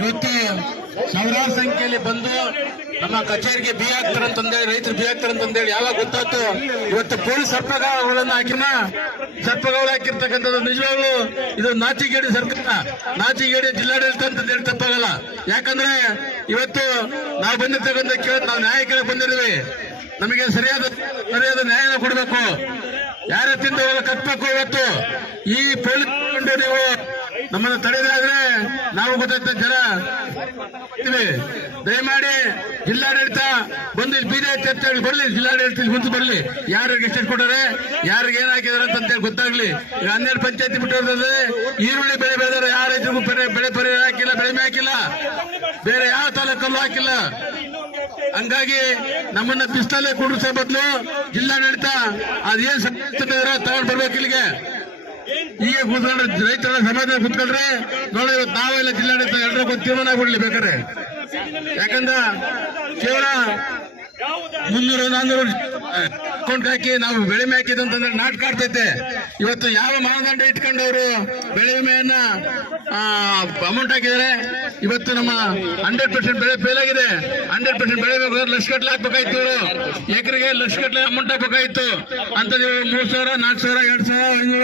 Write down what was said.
ಇವತ್ತು ಸಾವಿರಾರು ಸಂಖ್ಯೆಯಲ್ಲಿ ಬಂದು ನಮ್ಮ ಕಚೇರಿಗೆ ಬಿ ಆಗ್ತಾರಂತಂದೇಳಿ ರೈತರು ಬಿ ಆಗ್ತಾರಂತಂದೇಳಿ ಯಾವಾಗ ಗೊತ್ತಾಯ್ತು ಇವತ್ತು ಪೊಲೀಸ್ ಸರ್ಪಗಳನ್ನು ಹಾಕಿನ ಸರ್ಪಗಳು ಹಾಕಿರ್ತಕ್ಕಂಥದ್ದು ನಿಜವಾಗ್ಲು ಇದು ನಾಚಿಗೇಡಿ ಸರ್ಕಾರ, ನಾಚಿಗೇಡಿ ಜಿಲ್ಲಾಡಳಿತ ಅಂತಂದೇಳಿ ತಪ್ಪಾಗಲ್ಲ. ಯಾಕಂದ್ರೆ ಇವತ್ತು ನಾವು ಬಂದಿರ್ತಕ್ಕಂಥ ನಾವು ನ್ಯಾಯ ಕೇಳಕ್ ಬಂದಿದ್ದೀವಿ. ನಮಗೆ ಸರಿಯಾದ ನ್ಯಾಯನ ಕೊಡಬೇಕು. ಯಾರ ತಿಂದವರೆಲ್ಲ ಕಟ್ಬೇಕು. ಇವತ್ತು ಈ ಪೊಲೀಸ್ ನೀವು ನಮ್ಮನ್ನು ತಡೆದಾದ್ರೆ ನಾವು ಗೊತ್ತಾಗ್ತ ಜನ ದಯಮಾಡಿ ಜಿಲ್ಲಾಡಳಿತ ಬಂದು ಬೀದಿ ಚರ್ಚೆ ಬರ್ಲಿ, ಜಿಲ್ಲಾಡಳಿತ ಮುಂದೆ ಬರ್ಲಿ, ಯಾರಿಗೆ ಎಷ್ಟು ಕೊಟ್ಟರೆ ಯಾರಿಗೆ ಏನ್ ಹಾಕಿದಾರೆ ಅಂತ ಗೊತ್ತಾಗ್ಲಿ. ಈಗ 12 ಪಂಚಾಯತಿ ಬಿಟ್ಟಿರ್ತದೆ. ಈರುಳ್ಳಿ ಬೆಳೆ ಬೆಳೆದಾರೆ, ಯಾವ ರೈತರಿಗೂ ಬೆಳೆ ಪರಿಹಾರ ಹಾಕಿಲ್ಲ, ಬೆಳೆ ಹಾಕಿಲ್ಲ, ಬೇರೆ ಯಾವ ತಾಲೂಕಲ್ಲೂ ಹಾಕಿಲ್ಲ. ಹಂಗಾಗಿ ನಮ್ಮನ್ನ ಬಿಸ್ತಲ್ಲೇ ಕೂಡಿಸೋ ಬದಲು ಜಿಲ್ಲಾಡಳಿತ ಅದೇನ್ ತಗೊಂಡು ಬರ್ಬೇಕು ಇಲ್ಲಿಗೆ. ಈಗ ಕೂತ್ಕೊಂಡ್ರೆ ರೈತರ ಸಮಾಧಾನ ಕೂತ್ಕೊಂಡ್ರೆ ನೋಡಿ, ಇವತ್ತು ನಾವೆಲ್ಲ ಜಿಲ್ಲಾಡಳಿತ ಎಲ್ಲರಿಗೂ ತೀರ್ಮಾನ ಆಗ್ಬಿಡ್ಲಿ ಬೇಕಾರೆ. ಯಾಕಂದ್ರೆ ಕೇವಲ 300-400 ಅಕೌಂಟ್ ಹಾಕಿ ನಾವು ಬೆಳೆ ವಿಮೆ ಹಾಕಿದಂತಂದ್ರೆ ನಾಟಕ ಆಡ್ತೈತೆ. ಇವತ್ತು ಯಾವ ಮಾನದಂಡ ಇಟ್ಕೊಂಡವರು ಬೆಳೆ ವಿಮೆಯನ್ನ ಅಮೌಂಟ್ ಹಾಕಿದ್ದಾರೆ. ಇವತ್ತು ನಮ್ಮ 100% ಬೆಳೆ ಫೇಲ್ ಆಗಿದೆ. 100% ಬೆಳೆ ಲಕ್ಷ ಗಟ್ಟಲೆ ಹಾಕ್ಬೇಕಾಯ್ತು, ಎಕರೆಗೆ ಲಕ್ಷ ಗಟ್ಟಲೆ ಅಮೌಂಟ್ ಹಾಕ್ಬೇಕಾಯ್ತು ಅಂತ ನೀವು 3,000, 4,000, 2,000, 500